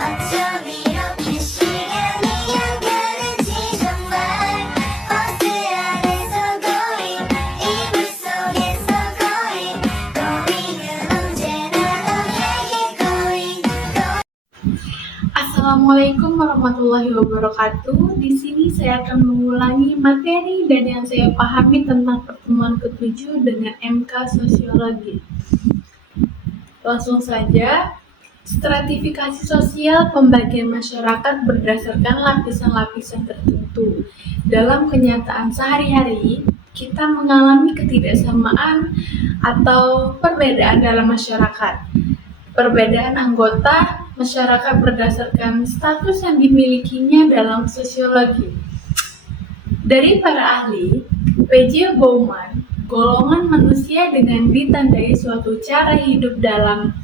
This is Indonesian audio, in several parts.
어쩌면 그 시간이 연결되지 정말 버스 안에서 고잉 이불 속에서 고잉은 언제나 너에게 고잉. Assalamualaikum warahmatullahi wabarakatuh. Di sini saya akan mengulangi materi dan yang saya pahami tentang pertemuan ke-7 dengan MK Sosiologi. Langsung saja, stratifikasi sosial pembagian masyarakat berdasarkan lapisan-lapisan tertentu. Dalam kenyataan sehari-hari, kita mengalami ketidaksamaan atau perbedaan dalam masyarakat. Perbedaan anggota masyarakat berdasarkan status yang dimilikinya dalam sosiologi. Dari para ahli, P.J. Bowman, golongan manusia dengan ditandai suatu cara hidup dalam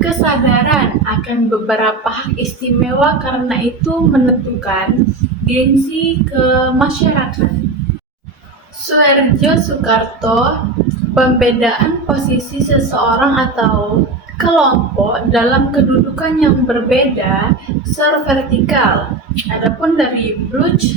kesadaran akan beberapa hak istimewa karena itu menentukan gengsi ke masyarakat. Suerjo Soekarto, pembedaan posisi seseorang atau kelompok dalam kedudukan yang berbeda secara vertikal. Adapun dari Bluch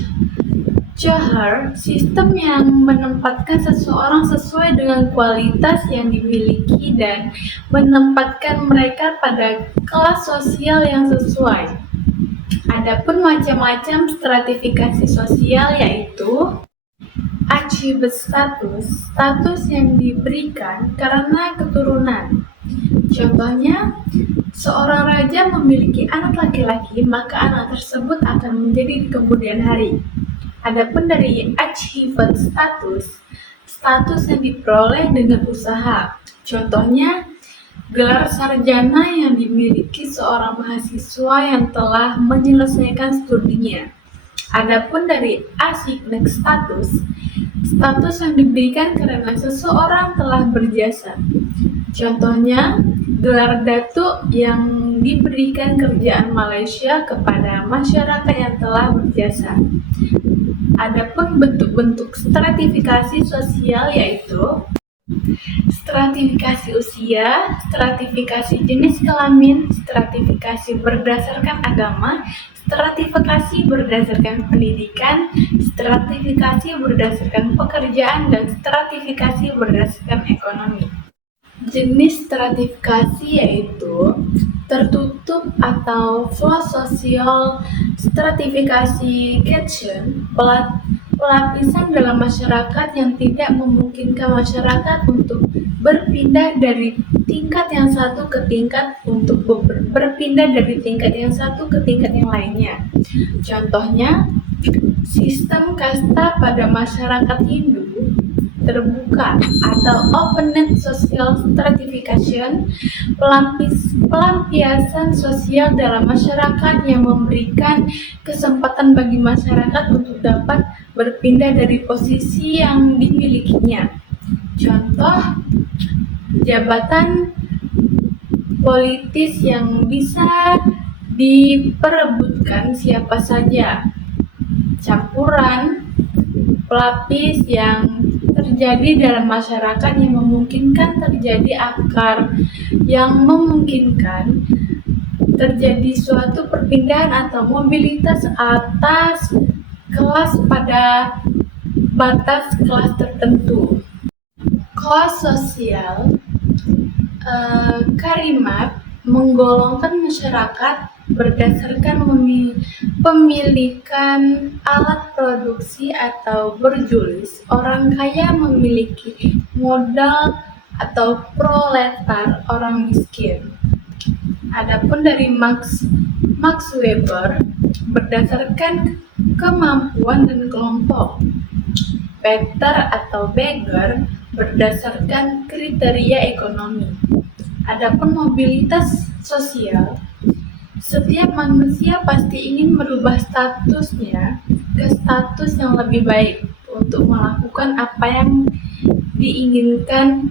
Johar, sistem yang menempatkan seseorang sesuai dengan kualitas yang dimiliki dan menempatkan mereka pada kelas sosial yang sesuai. Adapun macam-macam stratifikasi sosial yaitu achieved status, status yang diberikan karena keturunan. Contohnya, seorang raja memiliki anak laki-laki, maka anak tersebut akan menjadi di kemudian hari. Adapun dari achieved status, status yang diperoleh dengan usaha. Contohnya, gelar sarjana yang dimiliki seorang mahasiswa yang telah menyelesaikan studinya. Adapun dari assigned status, status yang diberikan karena seseorang telah berjasa. Contohnya, gelar datuk yang diberikan kerajaan Malaysia kepada masyarakat yang telah berjasa. Adapun bentuk-bentuk stratifikasi sosial yaitu stratifikasi usia, stratifikasi jenis kelamin, stratifikasi berdasarkan agama, stratifikasi berdasarkan pendidikan, stratifikasi berdasarkan pekerjaan, dan stratifikasi berdasarkan ekonomi. Jenis stratifikasi yaitu tertutup atau closed social stratifikasi kitchen, pelapisan dalam masyarakat yang tidak memungkinkan masyarakat untuk berpindah dari tingkat yang satu ke tingkat untuk berpindah dari tingkat yang satu ke tingkat yang lainnya. Contohnya, sistem kasta pada masyarakat Hindu terbuka atau open-net social stratification, pelampiasan sosial dalam masyarakat yang memberikan kesempatan bagi masyarakat untuk dapat berpindah dari posisi yang dimilikinya. Contoh, jabatan politis yang bisa diperebutkan siapa saja, campuran pelapis yang terjadi dalam masyarakat yang memungkinkan terjadi akar yang memungkinkan terjadi suatu perpindahan atau mobilitas atas kelas pada batas kelas tertentu. Kelas sosial Karimat menggolongkan masyarakat berdasarkan pemilikan alat produksi atau berjulis. Orang kaya memiliki modal atau proletar orang miskin. Adapun dari Max Weber berdasarkan kemampuan dan kelompok. Peter atau beggar berdasarkan kriteria ekonomi. Adapun mobilitas sosial, setiap manusia pasti ingin merubah statusnya ke status yang lebih baik untuk melakukan apa yang diinginkan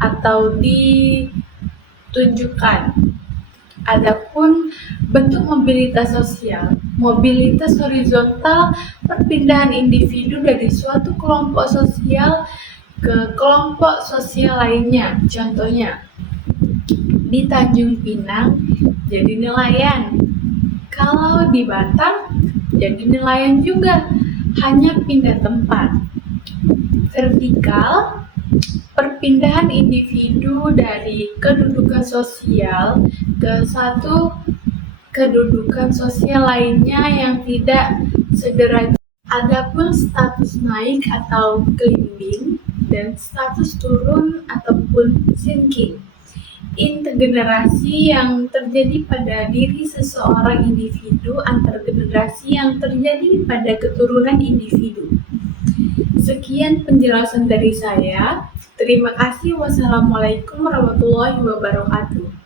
atau ditunjukkan. Adapun bentuk mobilitas sosial, mobilitas horizontal, perpindahan individu dari suatu kelompok sosial ke kelompok sosial lainnya. Contohnya, Di Tanjung Pinang jadi nelayan. Kalau di Batam jadi nelayan juga, hanya pindah tempat. Vertikal, perpindahan individu dari kedudukan sosial ke satu kedudukan sosial lainnya yang tidak sederajat. Adapun status naik atau climbing dan status turun ataupun sinking. Intergenerasi yang terjadi pada diri seseorang individu antar generasi yang terjadi pada keturunan individu. Sekian penjelasan dari saya. Terima kasih. Wassalamualaikum warahmatullahi wabarakatuh.